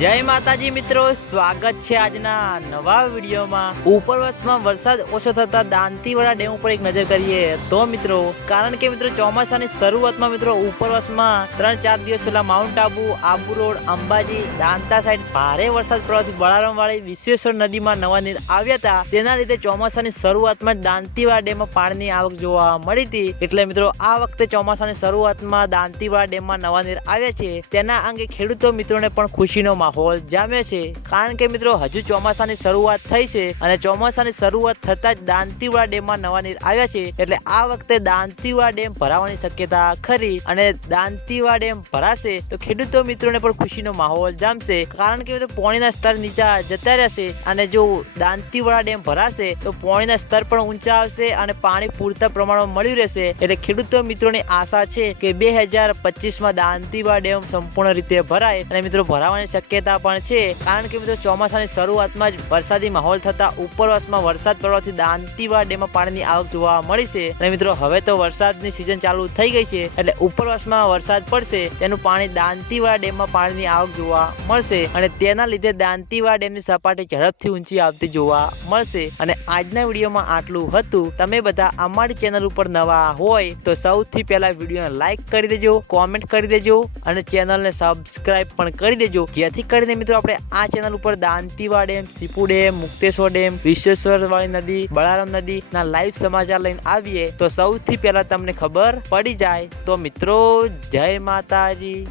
જય માતાજી મિત્રો, સ્વાગત છે આજના નવા વિડીયોમાં. ઉપર વર્ષમાં વરસાદ ઓછો થતા દાંતીવાડા ડેમ ઉપર એક નજર કરીએ તો મિત્રો, કારણ કે મિત્રો ચોમાસાની શરૂઆતમાં મિત્રો ઉપર વર્ષમાં ત્રણ ચાર દિવસ પહેલા mount Abu Abu road, Ambaji, Danta side ભારે વરસાદ પડવાથી બળારામ વાળી વિશ્વેશ્વર નદીમાં નવા નીર આવ્યા હતા. તેના લીધે ચોમાસાની શરૂઆતમાં જ દાંતીવાડા ડેમમાં પાણીની આવક જોવા મળી હતી. એટલે મિત્રો, આ વખતે ચોમાસાની શરૂઆતમાં દાંતીવાડા ડેમમાં નવા નીર આવ્યા છે. તેના અંગે ખેડૂતો મિત્રોને પણ ખુશીનો માહોલ જામ્યો છે. કારણ કે મિત્રો, હજુ ચોમાસાની શરૂઆત થઈ છે અને ચોમાસાની શરૂઆત થતા જ દાંતીવાડા ડેમમાં નવા નીર આવ્યા છે. એટલે આ વખતે દાંતીવાડા ડેમ ભરાવાની શક્યતા ખરી અને દાંતીવાડા ડેમ ભરાશે તો ખેડૂતો મિત્રોને પણ ખુશીનો માહોલ જામશે. કારણ કે મિત્રો, પોણીના સ્તર નીચા જતા રહેશે અને જો દાંતીવાડા ડેમ ભરાશે તો પોણીના સ્તર પણ ઊંચા આવશે અને પાણી પૂરતા પ્રમાણમાં મળ્યું રહેશે. એટલે ખેડૂતો મિત્રોની આશા છે કે બે હજાર પચીસમાં દાંતીવાડા ડેમ સંપૂર્ણ રીતે ભરાય અને મિત્રો, ભરાવાની શક્યતા પણ છે. કારણ કે મિત્રો, ચોમાસાની શરૂઆતમાં જ વરસાદી માહોલ થતા ઉપરવાસમાં વરસાદ પડવાથી દાંતીવાડા ડેમમાં પાણીની આવક જોવા મળી છે. અને મિત્રો, હવે તો વરસાદની સિઝન ચાલુ થઈ ગઈ છે, એટલે ઉપરવાસમાં વરસાદ પડશે, તેનું પાણી દાંતીવાડા ડેમમાં પાણીની આવક જોવા મળશે અને તેના લીધે દાંતીવાડ ડેમની સપાટી ઝડપથી ઊંચી આવતી જોવા મળશે. અને આજના વિડીયોમાં આટલું હતું. તમે બધા અમારી ચેનલ ઉપર નવા હોય, તો સૌથી પહેલા વિડીયોને લાઈક કરી દેજો, કોમેન્ટ કરી દેજો અને ચેનલને સબસ્ક્રાઇબ પણ કરી દેજો, જેથી કરીને મિત્રો આપણે આ ચેનલ ઉપર Dantiwada dam, Sipu dam, Mukteshwar dam Vishweshwar વાળી નદી, બળારામ નદી ના લાઈવ સમાચાર લઈને આવીએ તો સૌથી પહેલા તમને ખબર પડી જાય. તો મિત્રો, જય માતાજી.